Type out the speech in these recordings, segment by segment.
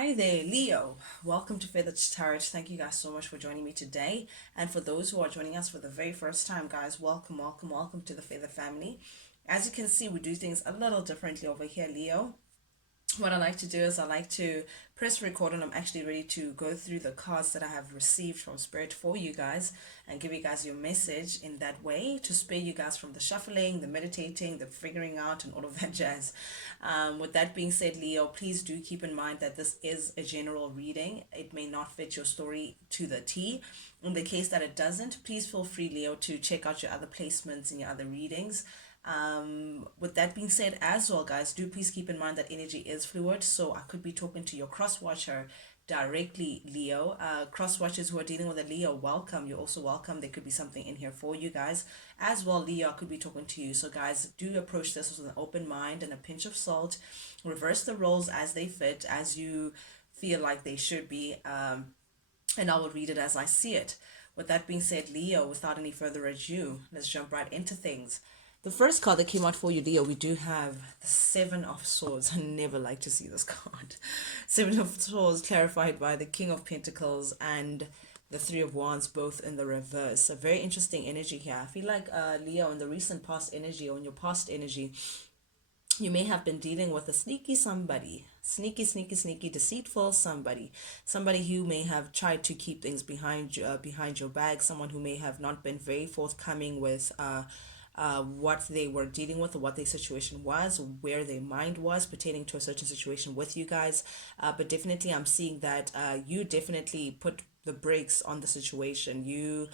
Hi there, Leo. Welcome to Feathered Tarot. Thank you guys so much for joining me today. And for those who are joining us for the very first time, guys, welcome to the Feather family. As you can see, we do things a little differently over here, Leo. What I like to do is I like to press record, and I'm actually ready to go through the cards that I have received from Spirit for you guys and give you guys your message in that way to spare you guys from the shuffling, the meditating, the figuring out, and all of that jazz. With that being said, Leo, please do keep in mind that this is a general reading. It may not fit your story to the T. In the case that it doesn't, please feel free, Leo, to check out your other placements and your other readings. With that being said, as well, guys, do please keep in mind that energy is fluid. So I could be talking to your cross watcher directly, Leo. Cross watchers who are dealing with a Leo, welcome. You're also welcome. There could be something in here for you guys as well. Leo, I could be talking to you. So, guys, do approach this with an open mind and a pinch of salt. Reverse the roles as they fit, as you feel like they should be. And I will read it as I see it. With that being said, Leo, without any further ado, let's jump right into things. The first card that came out for you, Leo, we do have the Seven of Swords. I never like to see this card. Seven of Swords clarified by the King of Pentacles and the Three of Wands, both in the reverse. A very interesting energy here. I feel like, Leo, in the recent past energy or in your past energy, you may have been dealing with a sneaky somebody, sneaky, deceitful somebody who may have tried to keep things behind your back, someone who may have not been very forthcoming with what they were dealing with or what their situation was, where their mind was pertaining to a certain situation with you guys. But definitely, I'm seeing that you definitely put the brakes on the situation. You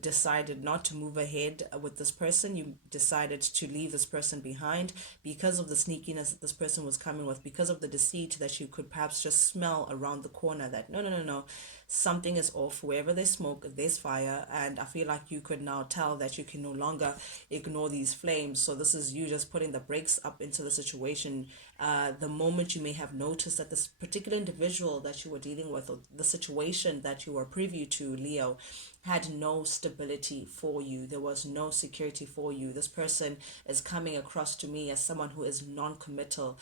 decided not to move ahead with this person. You decided to leave this person behind because of the sneakiness that this person was coming with, because of the deceit that you could perhaps just smell around the corner that no, something is off. Wherever there's smoke, there's fire. And I feel like you could now tell that you can no longer ignore these flames. So this is you just putting the brakes up into the situation. The moment you may have noticed that this particular individual that you were dealing with, or the situation that you were privy to, Leo, had no stability for you. There was no security for you. This person is coming across to me as someone who is non-committal,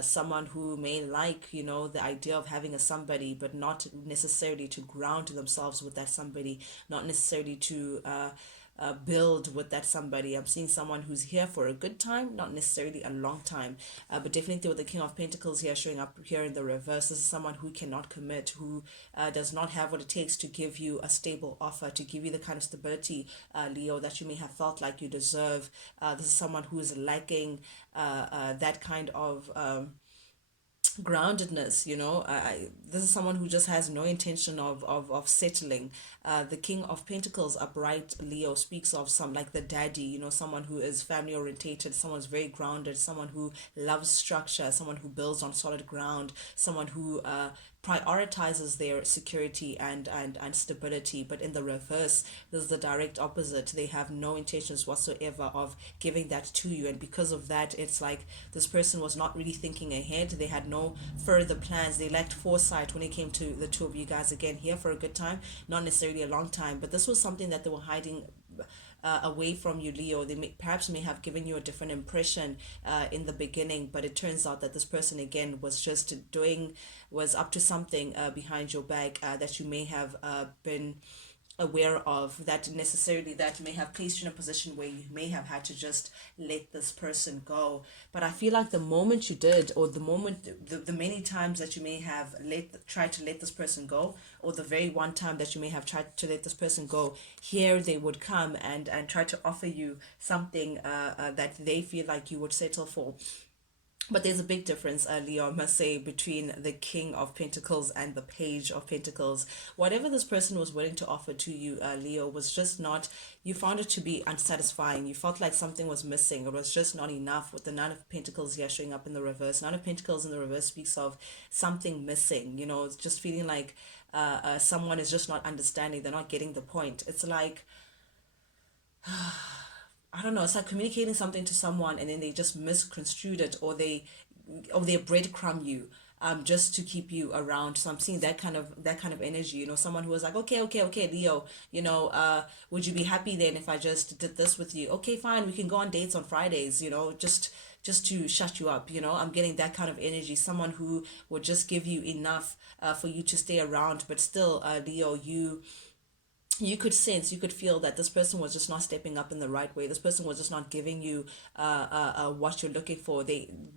someone who may like, the idea of having a somebody, but not necessarily to ground themselves with that somebody, not necessarily to build with that somebody. I'm seeing someone who's here for a good time, not necessarily a long time, but definitely with the King of Pentacles here showing up here in the reverse. This is someone who cannot commit, who does not have what it takes to give you a stable offer, to give you the kind of stability, Leo, that you may have felt like you deserve. This is someone who is lacking that kind of groundedness. This is someone who just has no intention of settling. The King of Pentacles upright, Leo, speaks of some like the daddy, someone who is family orientated, someone's very grounded, someone who loves structure, someone who builds on solid ground, someone who prioritizes their security and stability. But in the reverse, this is the direct opposite. They have no intentions whatsoever of giving that to you, and because of that, it's like this person was not really thinking ahead. They had no further plans. They lacked foresight when it came to the two of you guys, again here for a good time, not necessarily a long time, but this was something that they were hiding away from you, Leo. They perhaps may have given you a different impression in the beginning, but it turns out that this person again was up to something behind your back that you may have been aware of, that may have placed you in a position where you may have had to just let this person go. But I feel like the moment you did, or the many times that you may have tried to let this person go, or the very one time that you may have tried to let this person go, here they would come and try to offer you something that they feel like you would settle for. But there's a big difference, Leo, I must say, between the King of Pentacles and the Page of Pentacles. Whatever this person was willing to offer to you, Leo, was just not, you found it to be unsatisfying. You felt like something was missing. It was just not enough. With the Nine of Pentacles here showing up in the reverse. Nine of Pentacles in the reverse speaks of something missing. It's just feeling like someone is just not understanding. They're not getting the point. It's like, I don't know, it's like communicating something to someone and then they just misconstrued it, or they breadcrumb you just to keep you around. So I'm seeing that kind of energy, someone who was like, okay, Leo, would you be happy then if I just did this with you? Okay, fine, we can go on dates on Fridays, just to shut you up. I'm getting that kind of energy, someone who would just give you enough for you to stay around, but still, Leo, you could sense, you could feel that this person was just not stepping up in the right way. This person was just not giving you what you're looking for.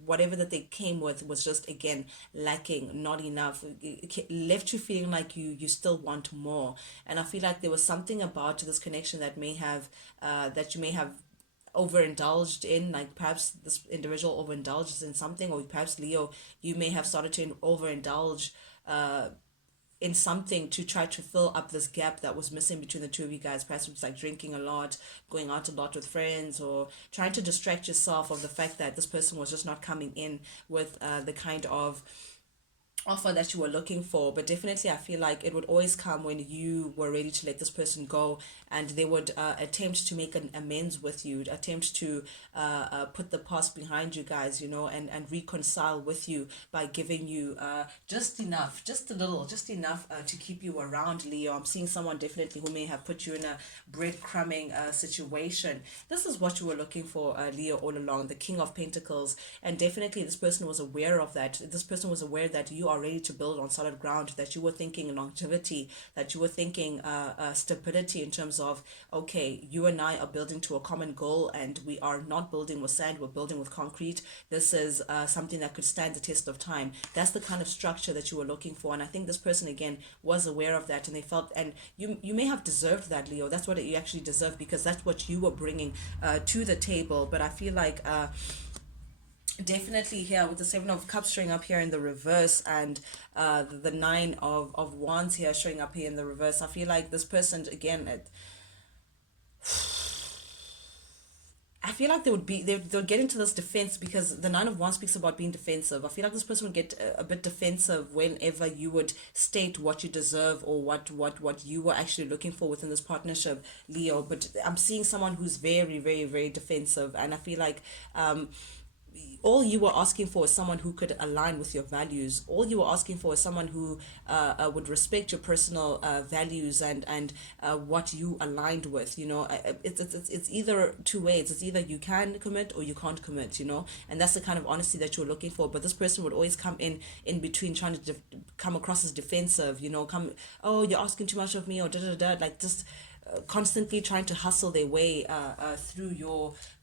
Whatever that they came with was just, again, lacking, not enough. It left you feeling like you still want more. And I feel like there was something about this connection that that you may have overindulged in, like perhaps this individual overindulges in something, or perhaps, Leo, you may have started to overindulge in something to try to fill up this gap that was missing between the two of you guys. Perhaps it was like drinking a lot, going out a lot with friends, or trying to distract yourself of the fact that this person was just not coming in with the kind of offer that you were looking for. But definitely, I feel like it would always come when you were ready to let this person go, and they would attempt to make an amends with you, attempt to put the past behind you guys, and reconcile with you by giving you just enough, just a little, just enough to keep you around, Leo. I'm seeing someone definitely who may have put you in a breadcrumbing situation. This is what you were looking for, Leo, all along, the King of Pentacles. And definitely this person was aware of that. This person was aware that you are ready to build on solid ground, that you were thinking longevity, that you were thinking stability in terms of, okay, you and I are building to a common goal, and we are not building with sand, we're building with concrete. This is something that could stand the test of time. That's the kind of structure that you were looking for. And I think this person, again, was aware of that, and they felt, and you may have deserved that, Leo. That's what you actually deserve, because that's what you were bringing to the table. But I feel like definitely here with the Seven of Cups showing up here in the reverse, and the Nine of Wands here showing up here in the reverse, I feel like this person, again, I feel like they'll get into this defense, because the Nine of Wands speaks about being defensive. I feel like this person would get a bit defensive whenever you would state what you deserve, or what you were actually looking for within this partnership, Leo. But I'm seeing someone who's very, very, very defensive, and I feel like all you were asking for is someone who could align with your values. All you were asking for is someone who would respect your personal values, and what you aligned with. It's either two ways. It's either you can commit or you can't commit. And that's the kind of honesty that you're looking for. But this person would always come in between, trying to come across as defensive. Oh, you're asking too much of me, or da da da, like just constantly trying to hustle their way through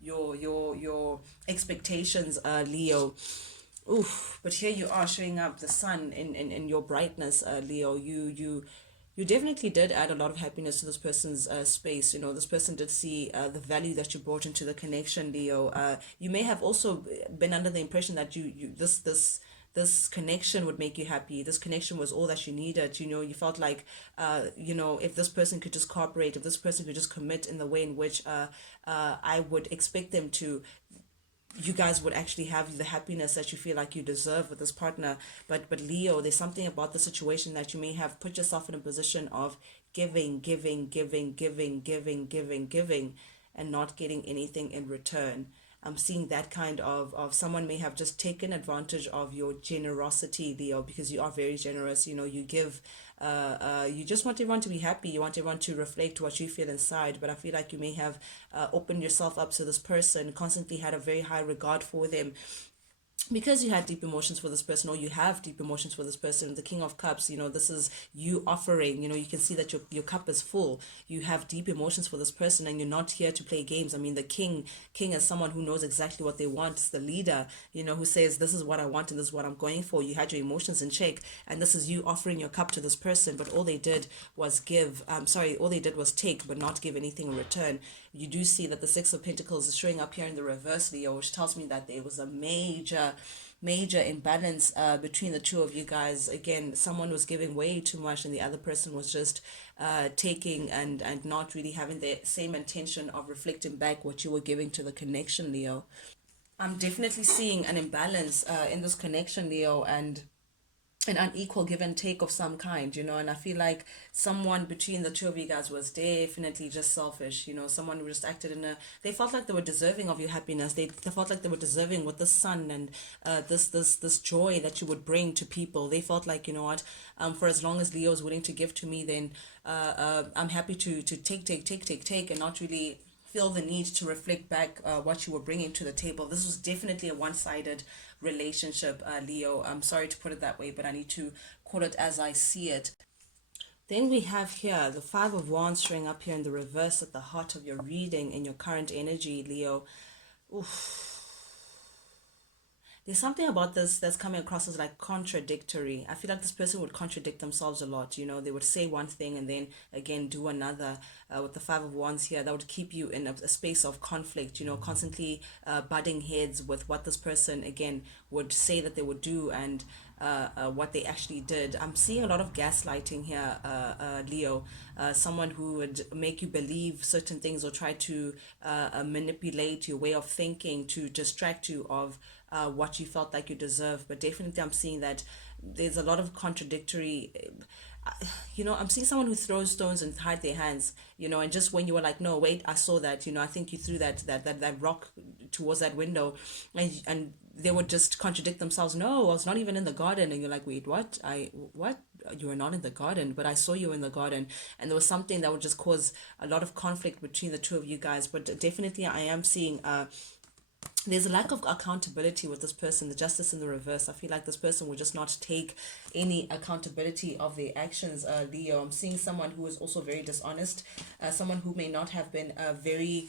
your expectations, Leo. Oof. But here you are showing up the sun in your brightness, Leo. You definitely did add a lot of happiness to this person's space. This person did see the value that you brought into the connection, Leo. You may have also been under the impression that this connection would make you happy. This connection was all that you needed. You felt like, if this person could just cooperate, if this person could just commit in the way in which I would expect them to, you guys would actually have the happiness that you feel like you deserve with this partner. But Leo, there's something about the situation that you may have put yourself in a position of giving, and not getting anything in return. I'm seeing that kind of someone may have just taken advantage of your generosity, Leo, because you are very generous. You give, you just want everyone to be happy. You want everyone to reflect what you feel inside. But I feel like you may have opened yourself up to this person, constantly had a very high regard for them, because you had deep emotions for this person, or you have deep emotions for this person. The King of Cups, this is you offering. You can see that your cup is full. You have deep emotions for this person, and you're not here to play games. I mean, the king is someone who knows exactly what they want. It's the leader, who says, this is what I want and this is what I'm going for. You had your emotions in check, and this is you offering your cup to this person, but all they did was give. All they did was take, but not give anything in return. You do see that the Six of Pentacles is showing up here in the reverse, Leo, which tells me that there was a major imbalance between the two of you guys. Again, someone was giving way too much, and the other person was just taking and not really having the same intention of reflecting back what you were giving to the connection, Leo. I'm definitely seeing an imbalance in this connection, Leo, and an unequal give and take of some kind, and I feel like someone between the two of you guys was definitely just selfish. Someone who just acted they felt like they were deserving of your happiness. They felt like they were deserving with the sun and this joy that you would bring to people. They felt like, what, for as long as Leo is willing to give to me, then I'm happy to take and not really feel the need to reflect back what you were bringing to the table. This was definitely a one-sided relationship, Leo. I'm sorry to put it that way, but I need to call it as I see it. Then we have here the Five of Wands showing up here in the reverse at the heart of your reading in your current energy, Leo. Oof. There's something about this that's coming across as like contradictory. I feel like this person would contradict themselves a lot. You know, they would say one thing and then again do another. With the Five of Wands here, that would keep you in a space of conflict, you know, constantly butting heads with what this person again would say that they would do and what they actually did. I'm seeing a lot of gaslighting here, Leo. Someone who would make you believe certain things or try to manipulate your way of thinking to distract you of what you felt like you deserve. But definitely, I'm seeing that there's a lot of contradictory. You know, I'm seeing someone who throws stones and hide their hands. You know, and just when you were like, no, wait, I saw that. You know, I think you threw that rock towards that window, and they would just contradict themselves. No, I was not even in the garden. And you're like, wait, what? What? You were not in the garden, but I saw you in the garden. And there was something that would just cause a lot of conflict between the two of you guys. But definitely, I am seeing there's a lack of accountability with this person. The Justice in the reverse, I feel like this person will just not take any accountability of their actions. Leo, I'm seeing someone who is also very dishonest, someone who may not have been very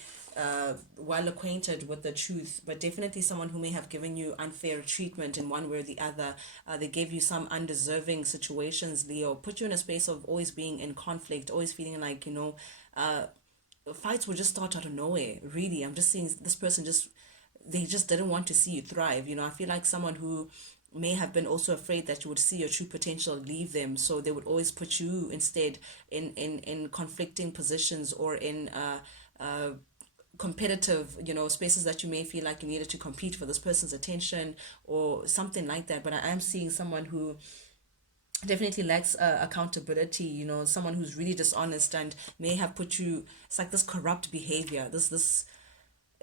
well acquainted with the truth, but definitely someone who may have given you unfair treatment in one way or the other. They gave you some undeserving situations, Leo, put you in a space of always being in conflict, always feeling like, you know, fights will just start out of nowhere. Really, I'm just seeing this person just, they just didn't want to see you thrive. You know, I feel like someone who may have been also afraid that you would see your true potential leave them, so they would always put you instead in conflicting positions or in competitive, you know, spaces that you may feel like you needed to compete for this person's attention or something like that. But I am seeing someone who definitely lacks accountability, you know, someone who's really dishonest and may have put you, it's like this corrupt behavior, this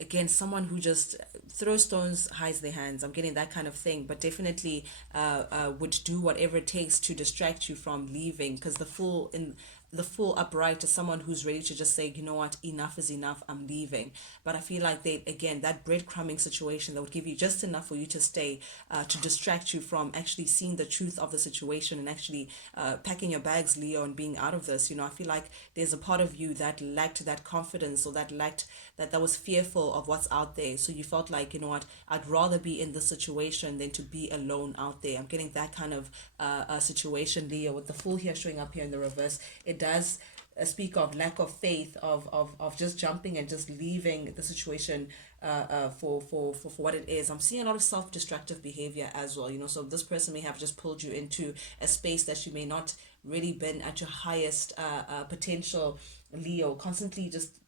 again, someone who just throws stones, hides their hands. I'm getting that kind of thing, but definitely would do whatever it takes to distract you from leaving, because the full upright is someone who's ready to just say, you know what, enough is enough, I'm leaving. But I feel like they, again, that breadcrumbing situation that would give you just enough for you to stay, to distract you from actually seeing the truth of the situation and actually packing your bags, Leo, and being out of this. You know, I feel like there's a part of you that lacked that confidence, or that lacked that was fearful of what's out there. So you felt like, you know what, I'd rather be in this situation than to be alone out there. I'm getting that kind of situation, Leo, with the Fool here showing up here in the reverse. It does speak of lack of faith, of just jumping and just leaving the situation for what it is. I'm seeing a lot of self-destructive behavior as well, you know, so this person may have just pulled you into a space that you may not really been at your highest potential, Leo, constantly just,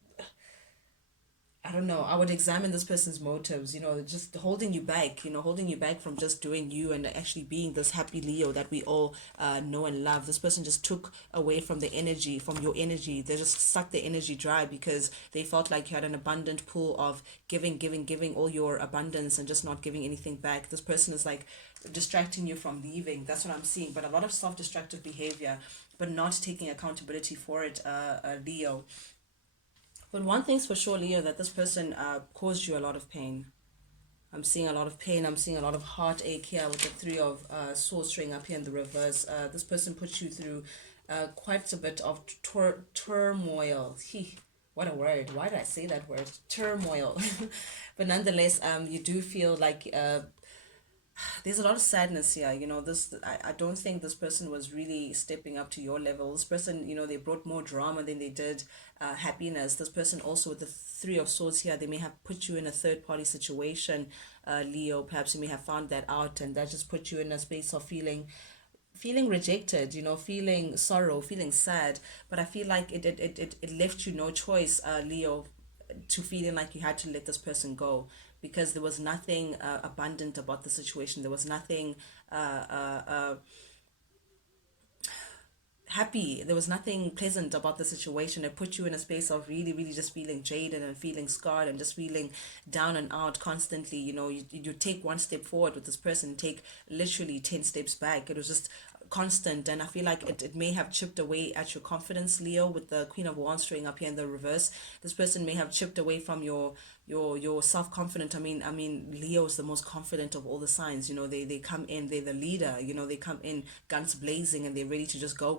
I don't know, I would examine this person's motives, you know, just holding you back, you know, holding you back from just doing you and actually being this happy Leo that we all know and love. This person just took away from the energy, from your energy. They just sucked the energy dry because they felt like you had an abundant pool of giving all your abundance and just not giving anything back. This person is like distracting you from leaving. That's what I'm seeing. But a lot of self-destructive behavior, but not taking accountability for it, Leo. But one thing's for sure, Leo, that this person caused you a lot of pain. I'm seeing a lot of pain. I'm seeing a lot of heartache here with the Three of Swords showing up here in the reverse. This person put you through quite a bit of turmoil. What a word. Why did I say that word? Turmoil. But nonetheless, you do feel like there's a lot of sadness here. You know, I don't think this person was really stepping up to your level. This person, you know, they brought more drama than they did happiness. This person also with the Three of Swords here, they may have put you in a third party situation, Leo. Perhaps you may have found that out, and that just put you in a space of feeling rejected, you know, feeling sorrow, feeling sad. But I feel like it left you no choice, Leo, to feeling like you had to let this person go, because there was nothing abundant about the situation. There was nothing happy. There was nothing pleasant about the situation. It put you in a space of really, really just feeling jaded and feeling scarred and just feeling down and out constantly. You know, you take one step forward with this person, take literally 10 steps back. It was just constant, and I feel like it may have chipped away at your confidence, Leo, with the Queen of Wands showing up here in the reverse. This person may have chipped away from your self-confident. I mean Leo is the most confident of all the signs. They come in, they're the leader. They come in guns blazing and they're ready to just go.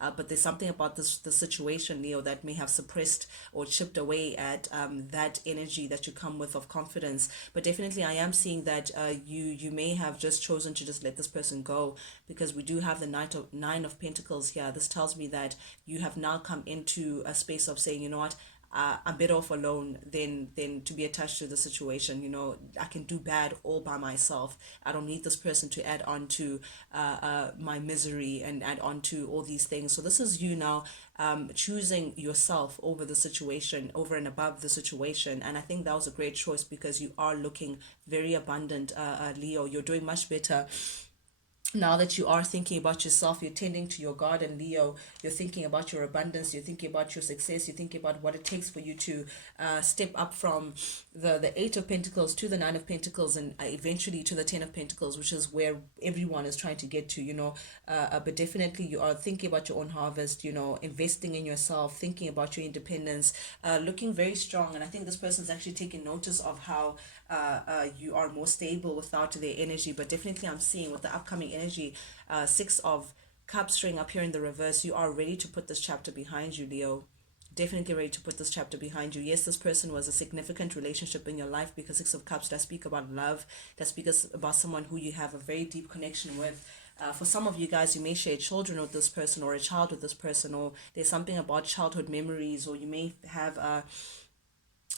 But there's something about the situation, Leo, that may have suppressed or chipped away at that energy that you come with of confidence. But definitely I am seeing that you may have just chosen to just let this person go, because we do have the nine of pentacles here. This tells me that you have now come into a space of saying, you know what, I'm better off alone than to be attached to the situation. I can do bad all by myself. I don't need this person to add on to my misery and add on to all these things. So this is you now choosing yourself over the situation, over and above the situation. And I think that was a great choice, because you are looking very abundant, Leo. You're doing much better now that you are thinking about yourself. You're tending to your garden, Leo. You're thinking about your abundance. You're thinking about your success. You're thinking about what it takes for you to step up from the Eight of Pentacles to the Nine of Pentacles, and eventually to the Ten of Pentacles, which is where everyone is trying to get to. But definitely you are thinking about your own harvest, investing in yourself, thinking about your independence, looking very strong. And I think this person's actually taking notice of how you are more stable without their energy. But definitely I'm seeing with the upcoming energy, Six of Cups showing up here in the reverse, you are ready to put this chapter behind you, Leo. Definitely ready to put this chapter behind you. Yes, this person was a significant relationship in your life, because Six of Cups does speak about love, that speaks about someone who you have a very deep connection with. For some of you guys, you may share children with this person, or a child with this person, or there's something about childhood memories, or you may have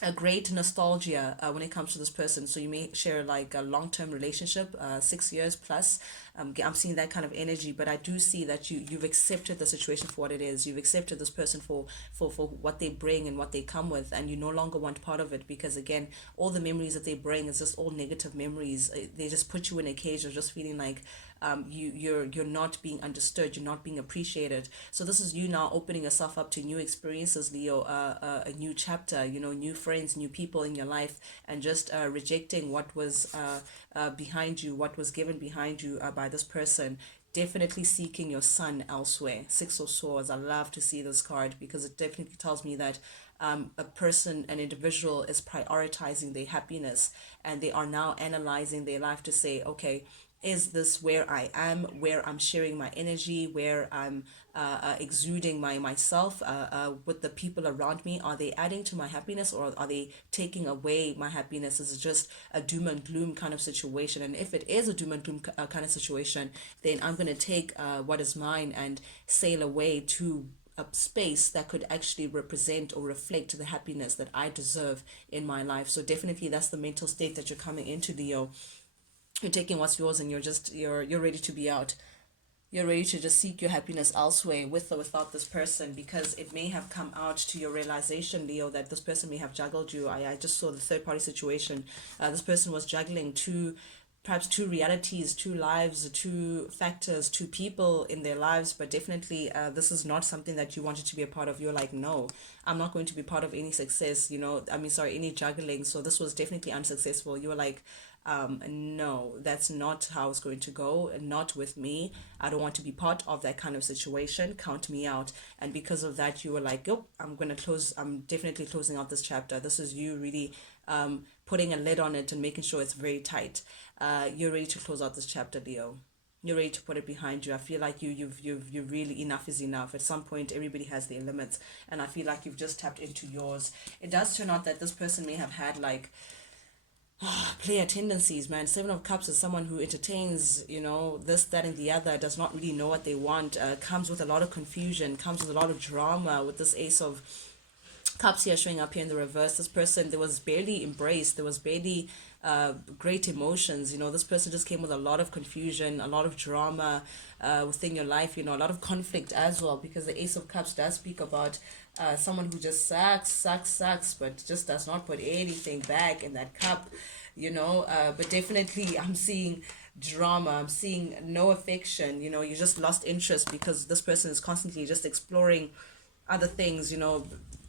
a great nostalgia when it comes to this person. So you may share like a long-term relationship, 6 years plus. I'm seeing that kind of energy. But I do see that you've accepted the situation for what it is. You've accepted this person for what they bring and what they come with, and you no longer want part of it, because again, all the memories that they bring is just all negative memories. They just put you in a cage of just feeling like you're not being understood, you're not being appreciated. So this is you now opening yourself up to new experiences, Leo, a new chapter, new friends, new people in your life, and just rejecting what was behind you, what was given behind you by this person. Definitely seeking your son elsewhere. Six of Swords. I love to see this card, because it definitely tells me that a person, an individual, is prioritizing their happiness, and they are now analyzing their life to say, okay, is this where I am, where I'm sharing my energy, where I'm exuding myself with the people around me? Are they adding to my happiness, or are they taking away my happiness? Is it just a doom and gloom kind of situation? And if it is a doom and gloom kind of situation, then I'm going to take what is mine and sail away to a space that could actually represent or reflect the happiness that I deserve in my life. So definitely that's the mental state that you're coming into, Leo. You're taking what's yours, and you're ready to be out. You're ready to just seek your happiness elsewhere, with or without this person, because it may have come out to your realization, Leo, that this person may have juggled you. I just saw the third party situation. This person was juggling perhaps two realities, two lives, two factors, two people in their lives. But definitely this is not something that you wanted to be a part of. You're like, no, I'm not going to be part of any success, any juggling. So this was definitely unsuccessful. You were like, no, that's not how it's going to go, not with me. I don't want to be part of that kind of situation. Count me out. And because of that, you were like, oh, I'm definitely closing out this chapter. This is you really putting a lid on it and making sure it's very tight. You're ready to close out this chapter, Leo. You're ready to put it behind you. I feel like you've really, enough is enough. At some point, everybody has their limits, and I feel like you've just tapped into yours. It does turn out that this person may have had like player tendencies, man. Seven of Cups is someone who entertains, this, that, and the other, does not really know what they want, comes with a lot of confusion, comes with a lot of drama. With this Ace of Cups here showing up here in the reverse, this person, there was barely embrace, there was barely great emotions. This person just came with a lot of confusion, a lot of drama within your life, a lot of conflict as well, because the Ace of Cups does speak about someone who just sucks, but just does not put anything back in that cup, but definitely I'm seeing drama, I'm seeing no affection. You just lost interest because this person is constantly just exploring other things,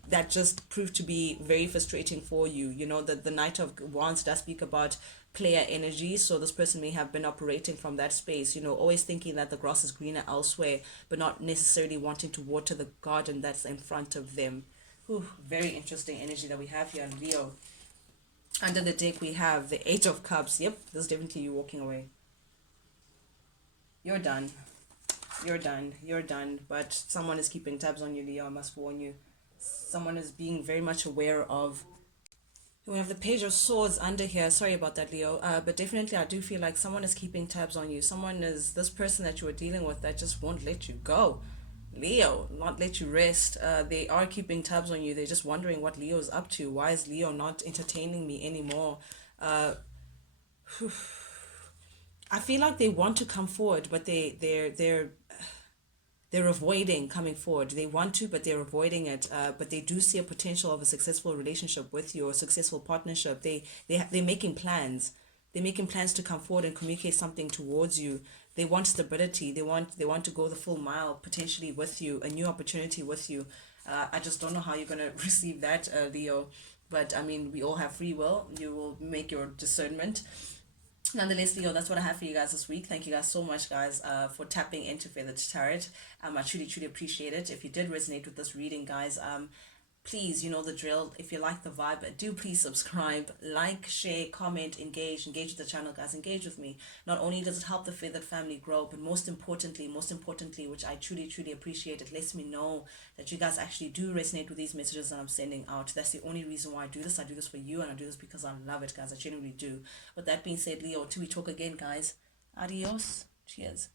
that just proved to be very frustrating for you. The Knight of Wands does speak about player energy. So this person may have been operating from that space, you know, always thinking that the grass is greener elsewhere, but not necessarily wanting to water the garden that's in front of them. Whew, very interesting energy that we have here on Leo. Under the deck, we have the Eight of Cups. Yep, this is definitely you walking away. You're done. You're done. You're done. But someone is keeping tabs on you, Leo. I must warn you. Someone is being very much aware of. We have the Page of Swords under here. Sorry about that, Leo. But definitely, I do feel like someone is keeping tabs on you. Someone is this person that you are dealing with that just won't let you go. Leo, not let you rest. They are keeping tabs on you. They're just wondering what Leo is up to. Why is Leo not entertaining me anymore? I feel like they want to come forward, but they're avoiding coming forward. They want to, but they're avoiding it. But they do see a potential of a successful relationship with you or a successful partnership. They're making plans. They're making plans to come forward and communicate something towards you. They want stability. They want to go the full mile potentially with you, a new opportunity with you. I just don't know how you're gonna receive that, Leo. But I mean, we all have free will. You will make your discernment. Nonetheless, Leo, that's what I have for you guys this week. Thank you guys so much, guys, for tapping into Feathered Tarot. I truly, truly appreciate it. If you did resonate with this reading, guys, please, you know the drill. If you like the vibe, do please subscribe, like, share, comment, engage with the channel, guys. Engage with me. Not only does it help the Feathered family grow, but most importantly, which I truly, truly appreciate, it lets me know that you guys actually do resonate with these messages that I'm sending out. That's the only reason why I do this. I do this for you, and I do this because I love it, guys. I genuinely do. With that being said, Leo, till we talk again, guys. Adios. Cheers.